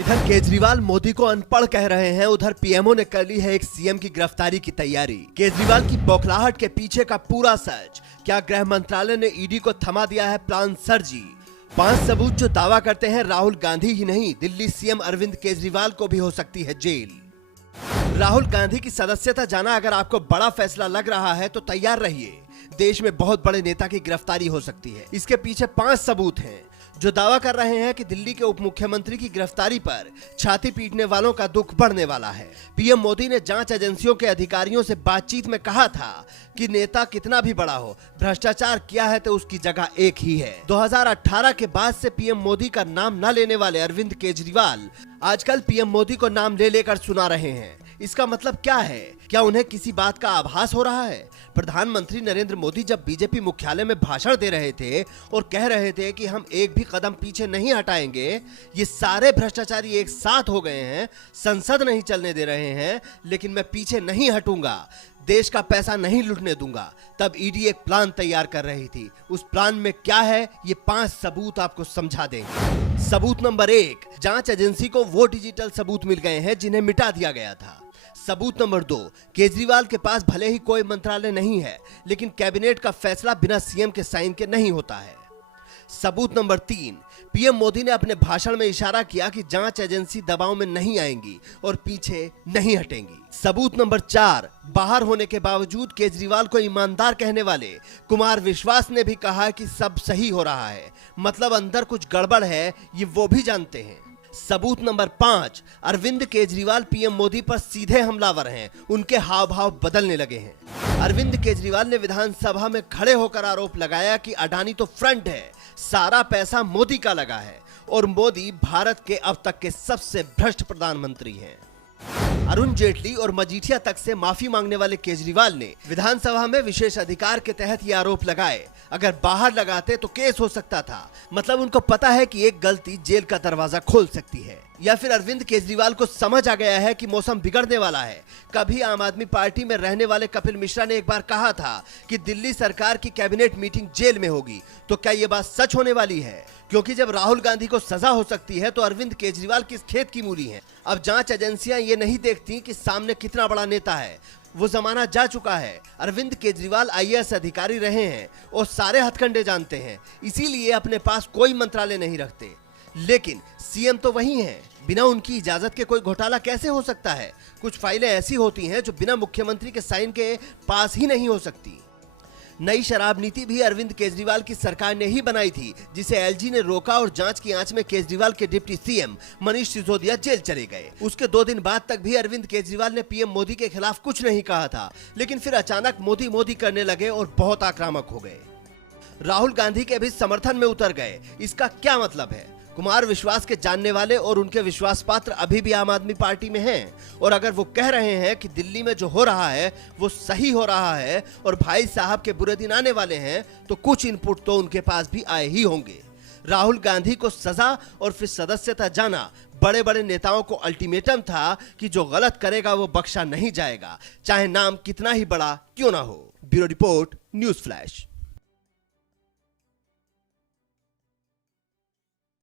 इधर केजरीवाल मोदी को अनपढ़ कह रहे हैं, उधर पीएमओ ने कर ली है एक सीएम की गिरफ्तारी की तैयारी। केजरीवाल की बौखलाहट के पीछे का पूरा सच, क्या गृह मंत्रालय ने ईडी को थमा दिया है प्लान सर्जी? 5 सबूत जो दावा करते हैं राहुल गांधी ही नहीं, दिल्ली सीएम अरविंद केजरीवाल को भी हो सकती है जेल। राहुल गांधी की सदस्यता जाना अगर आपको बड़ा फैसला लग रहा है तो तैयार रहिए, देश में बहुत बड़े नेता की गिरफ्तारी हो सकती है। इसके पीछे 5 सबूत हैं जो दावा कर रहे हैं कि दिल्ली के उप मुख्यमंत्री की गिरफ्तारी पर छाती पीटने वालों का दुख बढ़ने वाला है। पीएम मोदी ने जांच एजेंसियों के अधिकारियों से बातचीत में कहा था कि नेता कितना भी बड़ा हो, भ्रष्टाचार किया है तो उसकी जगह एक ही है। 2018 के बाद से पीएम मोदी का नाम न लेने वाले अरविंद केजरीवाल आजकल पीएम मोदी को नाम ले लेकर सुना रहे हैं। इसका मतलब क्या है? क्या उन्हें किसी बात का आभास हो रहा है? प्रधानमंत्री नरेंद्र मोदी जब बीजेपी मुख्यालय में भाषण दे रहे थे और कह रहे थे कि हम एक भी कदम पीछे नहीं हटाएंगे, ये सारे भ्रष्टाचारी एक साथ हो गए हैं, संसद नहीं चलने दे रहे हैं, लेकिन मैं पीछे नहीं हटूंगा, देश का पैसा नहीं लुटने दूंगा, तब ईडी एक प्लान तैयार कर रही थी। उस प्लान में क्या है, ये 5 सबूत आपको समझा देंगे। सबूत नंबर 1, जांच एजेंसी को वो डिजिटल सबूत मिल गए हैं जिन्हें मिटा दिया गया था। सबूत नंबर 2, केजरीवाल के पास भले ही कोई मंत्रालय नहीं है, लेकिन कैबिनेट का फैसला बिना सीएम के साइन के नहीं होता है। सबूत नंबर 3, पीएम मोदी ने अपने भाषण में इशारा किया कि जांच एजेंसी दबाव में नहीं आएंगी और पीछे नहीं हटेंगी। सबूत नंबर 4, बाहर होने के बावजूद केजरीवाल को ईमानदार कहने वाले कुमार विश्वास ने भी कहा कि सब सही हो रहा है, मतलब अंदर कुछ गड़बड़ है, ये वो भी जानते हैं। सबूत नंबर 5, अरविंद केजरीवाल पीएम मोदी पर सीधे हमलावर हैं, उनके हाव भाव बदलने लगे हैं। अरविंद केजरीवाल ने विधानसभा में खड़े होकर आरोप लगाया कि अडानी तो फ्रंट है, सारा पैसा मोदी का लगा है और मोदी भारत के अब तक के सबसे भ्रष्ट प्रधानमंत्री हैं। अरुण जेटली और मजीठिया तक से माफी मांगने वाले केजरीवाल ने विधानसभा में विशेष अधिकार के तहत ये आरोप लगाए, अगर बाहर लगाते तो केस हो सकता था। मतलब उनको पता है कि एक गलती जेल का दरवाजा खोल सकती है। या फिर अरविंद केजरीवाल को समझ आ गया है कि मौसम बिगड़ने वाला है। कभी आम आदमी पार्टी में रहने वाले कपिल मिश्रा ने एक बार कहा था कि दिल्ली सरकार की कैबिनेट मीटिंग जेल में होगी, तो क्या ये बात सच होने वाली है? क्योंकि जब राहुल गांधी को सजा हो सकती है तो अरविंद केजरीवाल किस खेत की मूली हैं? अब जांच एजेंसियां ये नहीं देखती कि सामने कितना बड़ा नेता है, वो जमाना जा चुका है। अरविंद केजरीवाल आईएएस अधिकारी रहे हैं और सारे हथकंडे जानते हैं, इसीलिए अपने पास कोई मंत्रालय नहीं रखते। लेकिन सीएम तो वही हैं, बिना उनकी इजाजत के कोई घोटाला कैसे हो सकता है? कुछ फाइलें ऐसी होती हैं जो बिना मुख्यमंत्री के साइन के पास ही नहीं हो सकती। नई शराब नीति भी अरविंद केजरीवाल की सरकार ने ही बनाई थी, जिसे एलजी ने रोका और जांच की आंच में केजरीवाल के deputy CM Manish Sisodia jail चले गए। उसके 2 दिन बाद तक भी अरविंद केजरीवाल ने पीएम मोदी के खिलाफ कुछ नहीं कहा था, लेकिन फिर अचानक मोदी मोदी करने लगे और बहुत आक्रामक हो गए। राहुल गांधी के भी समर्थन में उतर गए। इसका क्या मतलब है? कुमार विश्वास के जानने वाले और उनके विश्वास पात्र अभी भी आम आदमी पार्टी में हैं, और अगर वो कह रहे हैं कि दिल्ली में जो हो रहा है वो सही हो रहा है और भाई साहब के बुरे दिन आने वाले हैं, तो कुछ इनपुट तो उनके पास भी आए ही होंगे। राहुल गांधी को सजा और फिर सदस्यता जाना बड़े बड़े नेताओं को अल्टीमेटम था कि जो गलत करेगा वो बख्शा नहीं जाएगा, चाहे नाम कितना ही बड़ा क्यों ना हो। Bureau report, news flash.